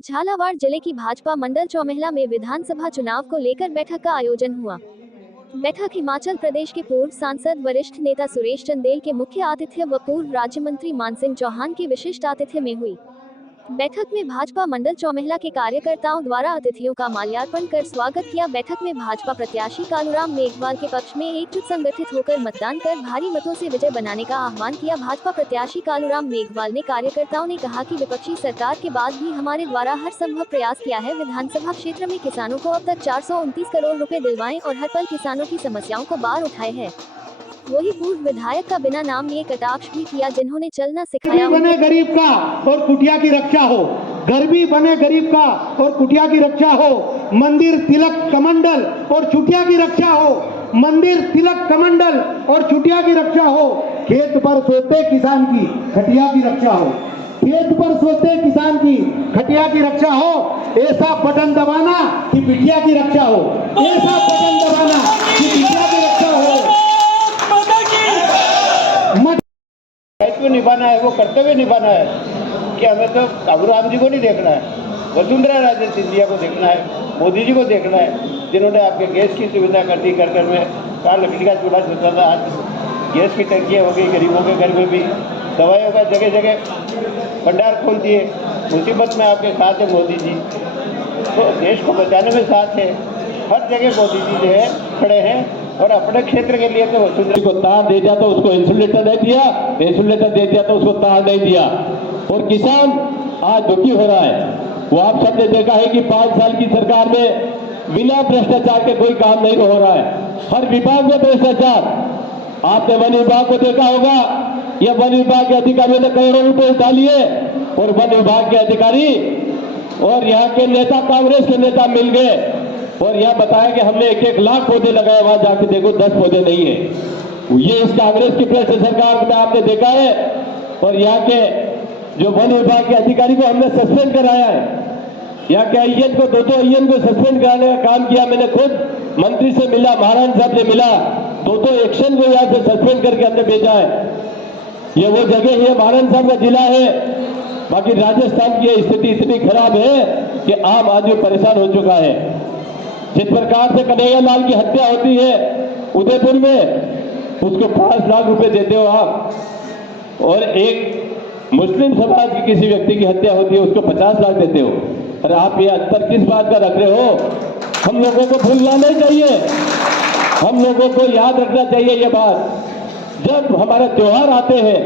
झालावाड़ जिले की भाजपा मंडल चौमहला में विधानसभा चुनाव को लेकर बैठक का आयोजन हुआ। बैठक हिमाचल प्रदेश के पूर्व सांसद वरिष्ठ नेता सुरेश चंदेल के मुख्य आतिथ्य व पूर्व राज्य मंत्री मानसिंह चौहान के विशिष्ट आतिथ्य में हुई। बैठक में भाजपा मंडल चौमहला के कार्यकर्ताओं द्वारा अतिथियों का माल्यार्पण कर स्वागत किया। बैठक में भाजपा प्रत्याशी कालूराम मेघवाल के पक्ष में एकजुट संगठित होकर मतदान कर भारी मतों से विजय बनाने का आह्वान किया। भाजपा प्रत्याशी कालूराम मेघवाल ने कार्यकर्ताओं ने कहा कि विपक्षी सरकार के बाद भी हमारे द्वारा हर संभव प्रयास किया है। विधानसभा क्षेत्र में किसानों को अब तक 429 करोड़ रुपए दिलवाए और हर पल किसानों की समस्याओं को बार उठाए हैं। वही पूर्व विधायक का बिना नाम लिए कटाक्ष भी किया, जिन्होंने चलना सिखाया। बने गरीब का और कुटिया की रक्षा हो, गरीबी बने गरीब का और कुटिया की रक्षा हो, मंदिर तिलक कमंडल और चुटिया की रक्षा हो, मंदिर तिलक कमंडल और चुटिया की रक्षा हो, खेत पर सोते किसान की खटिया की रक्षा हो, खेत पर सोते किसान की खटिया की रक्षा हो, ऐसा बटन दबाना कि पिटिया की रक्षा हो, ऐसा बटन दबाना कि पिटिया की रक्षा हो। दायित्व निभाना है, वो कर्तव्य निभाना है कि हमें तो कालूराम जी को नहीं देखना है, वसुंधरा राजे सिंधिया को देखना है, मोदी जी को देखना है, जिन्होंने आपके गैस की सुविधा कर दी। घर घर में कार लकड़ी का चूल्हा चलता था, आज गैस की टंकियाँ हो गई, गरीबों के घर में भी दवाइयों का जगह जगह भंडार खोल दिए। मुसीबत में आपके साथ है मोदी जी, तो देश को बचाने में साथ है। हर जगह मोदी जी जो है खड़े हैं और अपने क्षेत्र के लिए तो वसुंधरा को तार दे दिया तो उसको इंसुलेटर नहीं दिया, इंसुलेटर दे दिया तो उसको तार नहीं दिया, और किसान आज दुखी हो रहा है। वो आप सबने देखा है कि 5 साल की सरकार में बिना भ्रष्टाचार के कोई काम नहीं हो रहा है। हर विभाग में भ्रष्टाचार। आपने वन विभाग को देखा होगा, यह वन विभाग के अधिकारियों ने करोड़ों रुपए उठा लिए और वन विभाग के अधिकारी और यहाँ के नेता, कांग्रेस के नेता मिल गए और यह बताया कि हमने 1-1 लाख पौधे लगाए, वहां जाके देखो 10 पौधे नहीं है। ये इस कांग्रेस की भ्रष्ट सरकार में आपने देखा है। और यहाँ के जो वन विभाग के अधिकारी को हमने सस्पेंड कराया है, यहाँ के आईएन को 2-2 आईएन को सस्पेंड कराने का काम किया। मैंने खुद मंत्री से मिला, महाराज साहब से मिला, 2-2 एक्शन को यहाँ से सस्पेंड करके हमने भेजा है। ये वो जगह है, महाराज साहब का जिला है। बाकी राजस्थान की स्थिति इतनी खराब है कि आम आदमी परेशान हो चुका है। जिस प्रकार से कन्हैया लाल की हत्या होती है उदयपुर में, उसको 5 लाख रुपए देते हो आप, और एक मुस्लिम समाज की किसी व्यक्ति की हत्या होती है उसको 50 लाख देते हो। अरे आप ये अंतर किस बात का रख रहे हो? हम लोगों को भूलना नहीं चाहिए, हम लोगों को याद रखना चाहिए ये बात। जब हमारे त्योहार आते हैं,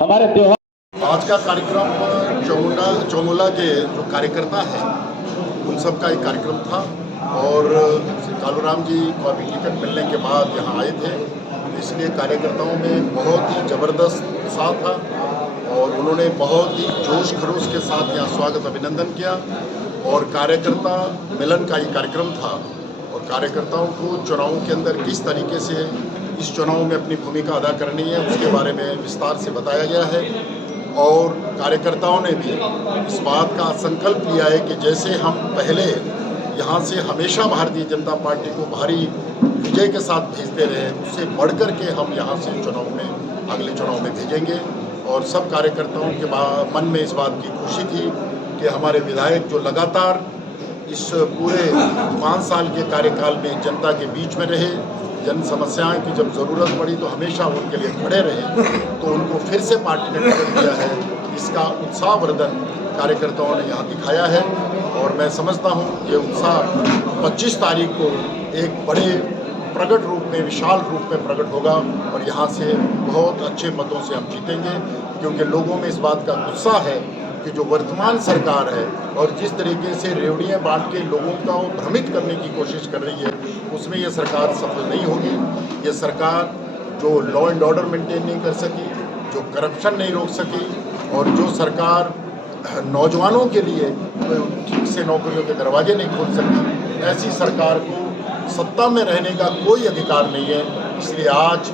हमारे त्योहार। आज का कार्यक्रम चौमोला के जो कार्यकर्ता हैं उन सब का एक कार्यक्रम था और कालूराम जी को अभी टिकट मिलने के बाद यहाँ आए थे, इसलिए कार्यकर्ताओं में बहुत ही ज़बरदस्त उत्साह था और उन्होंने बहुत ही जोश खरोश के साथ यहाँ स्वागत अभिनंदन किया। और कार्यकर्ता मिलन का ये कार्यक्रम था और कार्यकर्ताओं को चुनावों के अंदर किस तरीके से इस चुनाव में अपनी भूमिका अदा करनी है उसके बारे में विस्तार से बताया गया है। और कार्यकर्ताओं ने भी इस बात का संकल्प लिया है कि जैसे हम पहले यहाँ से हमेशा भारतीय जनता पार्टी को भारी विजय के साथ भेजते रहे, उससे बढ़कर के हम यहाँ से चुनाव में अगले चुनाव में भेजेंगे। और सब कार्यकर्ताओं के मन में इस बात की खुशी थी कि हमारे विधायक जो लगातार इस पूरे 5 साल के कार्यकाल में जनता के बीच में रहे, जन समस्याएं की जब ज़रूरत पड़ी तो हमेशा उनके लिए खड़े रहे, तो उनको फिर से पार्टी ने टिकट दिया है। इसका उत्साहवर्धन कार्यकर्ताओं ने यहाँ दिखाया है और मैं समझता हूँ ये उत्साह 25 तारीख को एक बड़े प्रकट रूप में, विशाल रूप में प्रकट होगा और यहाँ से बहुत अच्छे मतों से हम जीतेंगे, क्योंकि लोगों में इस बात का गुस्सा है कि जो वर्तमान सरकार है और जिस तरीके से रेवड़ियाँ बांट के लोगों को भ्रमित करने की कोशिश कर रही है, उसमें ये सरकार सफल नहीं होगी। ये सरकार जो लॉ एंड ऑर्डर मेंटेन नहीं कर सकी, जो करप्शन नहीं रोक सकी और जो सरकार नौजवानों के लिए ठीक से नौकरियों के दरवाजे नहीं खोल सकी, ऐसी सरकार को सत्ता में रहने का कोई अधिकार नहीं है। इसलिए आज